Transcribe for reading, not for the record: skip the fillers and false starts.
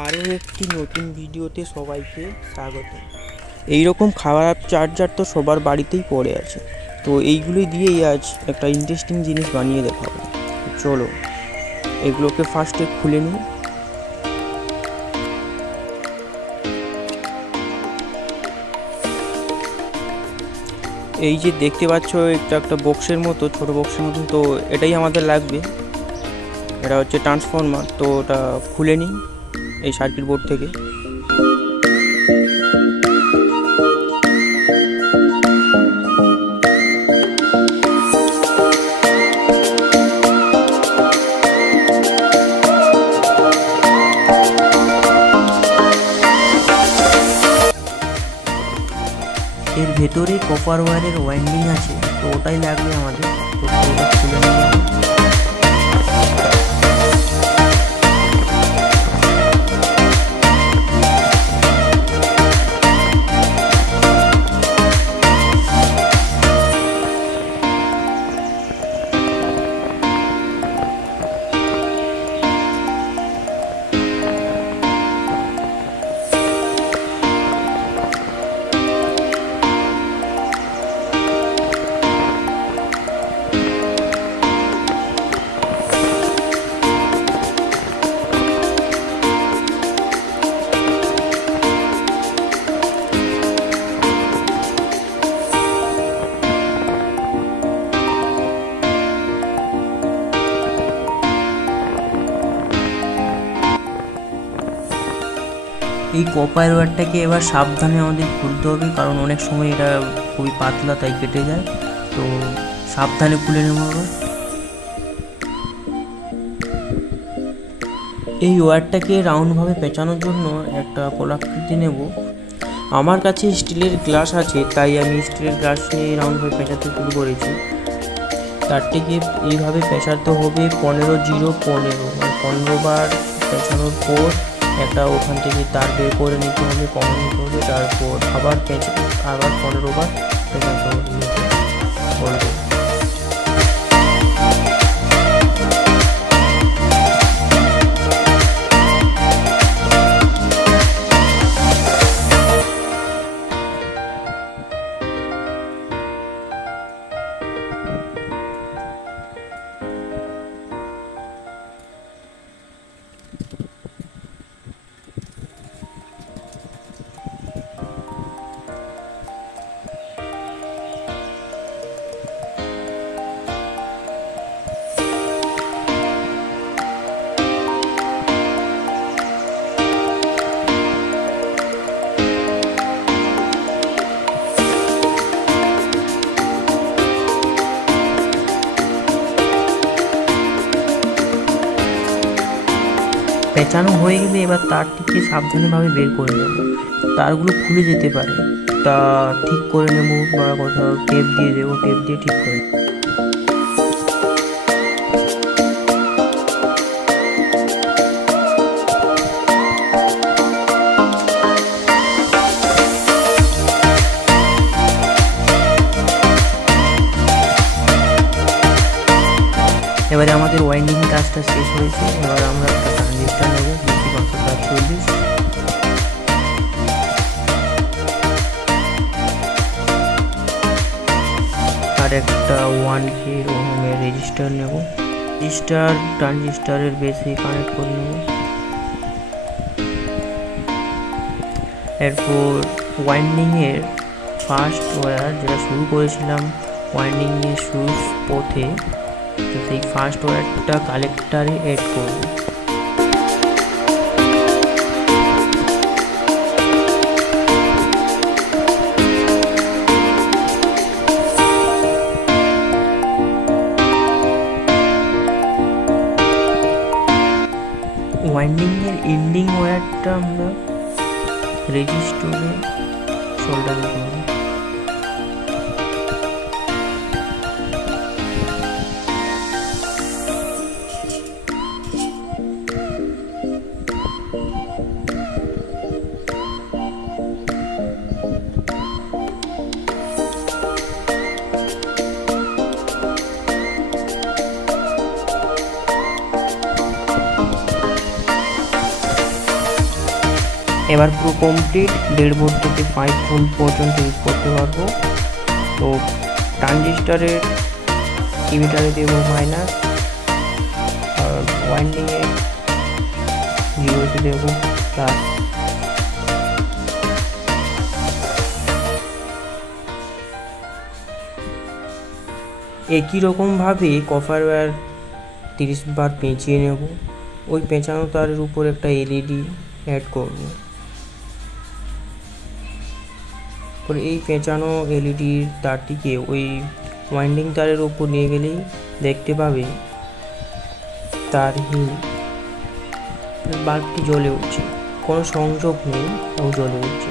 আরও একটি নতুন ভিডিওতে সবাইকে স্বাগত। এইরকম খাবার চার্জার তো সবার বাড়িতেই পড়ে আছে, তো এইগুলোই দিয়েই আজ একটা ইন্টারেস্টিং জিনিস বানিয়ে দেখাবো। চলো এগুলোকে ফার্স্টে খুলে নিই। এই যে দেখতে পাচ্ছ, এটা একটা বক্সের মতো, ছোট বক্সের মতো, তো এটাই আমাদের লাগবে। এটা হচ্ছে ট্রান্সফরমার, তো ওটা খুলে নিই এই সার্কিট বোর্ড থেকে। এর ভেতরে কপার ওয়্যারের ওয়াইন্ডিং আছে, তো ওটাই লাগবে আমাদের। তো ওটা খুলে নিই। এই কপার ওয়্যারটাকে এবার সাবধানে আমাদের খুলতে হবে, কারণ অনেক সময় এটা খুবই পাতলা, তাই কেটে যায়। তো সাবধানে খুলে নেব। আবার এই ওয়্যারটাকে রাউন্ডভাবে পেঁচানোর জন্য একটা গোলাকৃতি নেব। আমার কাছে স্টিলের গ্লাস আছে, তাই আমি স্টিলের গ্লাস নিয়ে রাউন্ডভাবে পেঁচাতে শুরু করেছি। তারটিকে এইভাবে পেঁচাতে হবে 15-0-15, মানে 15 বার পেঁচানোর পর একটা ওখান থেকে তার বের করে নিতে হবে, কমন নিতে হবে। তারপর আবার 15 বার পেঁচাতে হবে। পেঁচানো হয়ে গেলে এবার তারটিকে সাবধানেভাবে বের করে নেব। তারগুলো খুলে যেতে পারে, তা ঠিক করে নেব, বা কোথাও টেপ দিয়ে দেবো, টেপ দিয়ে ঠিক করে নেব। এবারে আমাদের ওয়াইন্ডিং কাজটা শেষ হয়েছে। এবার আমরা একটা ট্রানজিস্টর নেব, DC-540, আর একটা 1K ওহমের রেজিস্টার নেব। ট্রানজিস্টারের বেসে কানেক্ট করে নেব। এরপর ওয়াইন্ডিংয়ের ফার্স্ট ওয়্যার, যেটা শুরু করেছিলাম ওয়াইন্ডিংয়ের শুরু পথে, তো সেই ফার্স্ট ওয়্যারটা কালেক্টারে এড করব। ওয়াইন্ডিংয়ের এন্ডিং ওয়্যারটা আমরা রেজিস্টরে সোল্ডার করব। এবার পুরো কমপ্লিট 1.5 ভোল্ট থেকে 5 ভোল্ট পর্যন্ত ইউজ করতে পারবো। তো ট্রানজিস্টারের ইমিটারে দেবো মাইনাস, আর ওয়াইন্ডিংয়ে জিরোতে দেবো প্লাস। একই রকমভাবে কপার ওয়্যার 30 বার পেঁচিয়ে নেব। ওই পেঁচানো তারের উপর একটা এলইডি অ্যাড করব। পরে এই পেঁচানো এলইডির তারটিকে ওই ওয়াইন্ডিং তারের উপর নিয়ে গেলেই দেখতে পাবে তারহীন বাল্বটি জ্বলে উঠছে, কোনো সংযোগ নেই, তাও জ্বলে উঠছে।